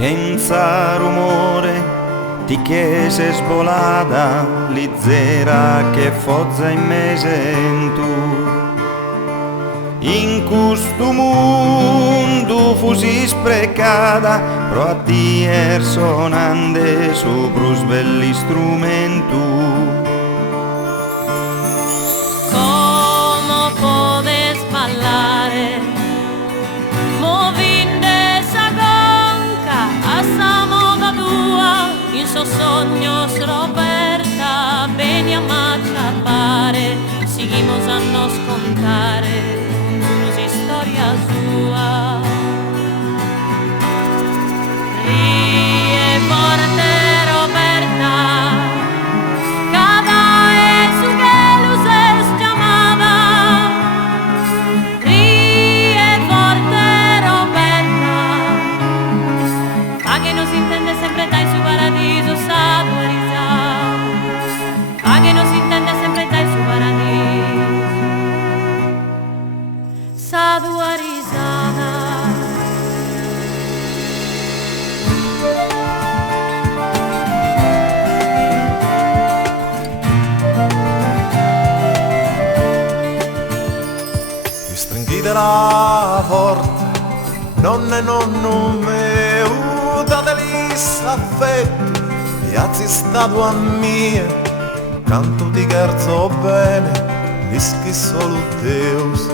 Senza rumore ti chiese svolata l'izzera che fozza in mese in tu. In questo mondo fusi sprecata pro a tier sonande su prus belli strumenti. Come podes ballare movinde sa conca a sa moda tua in so sognos Roberta bene a maccia pare seguimos a nos contare storia sua. Rie forte Roberta cada su que luces llamada. Rie forte Roberta fa que nos intende sempre dai su paradiso sa tua risata. Fa que nos intende sempre dai su paradiso sa tua risata. Mi stringite la forte, nonne e nonno meu, dateli s'affetto, piazzi statua mia, canto di scherzo bene, rischi solo Deus.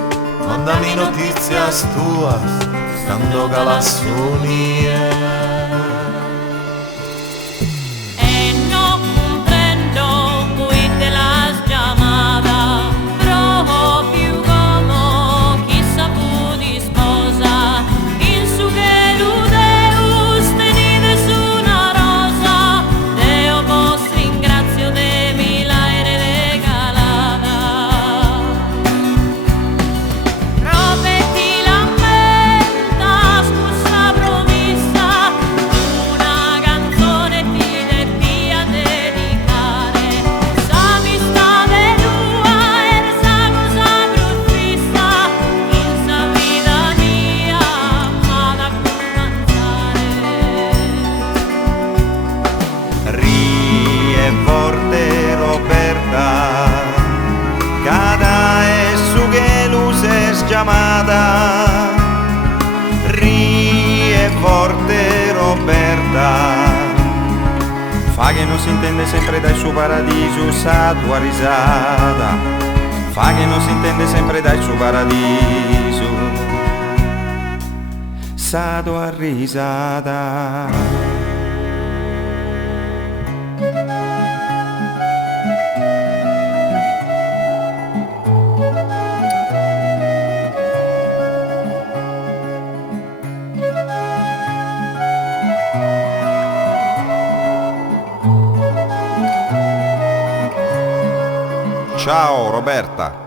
Mandami noticias tuas, cando galassonia. No comprendo muy te las llamada, proprio como quizá pudi sposa, in su che Deus tenides una rosa, Deo vos ringrazio de mi l'aere regalada. Llamada rie forte Roberta fa che non si intende sempre dal suo paradiso sa tua risata fa che non si intende sempre dal suo paradiso sa tua risata. Ciao Roberta.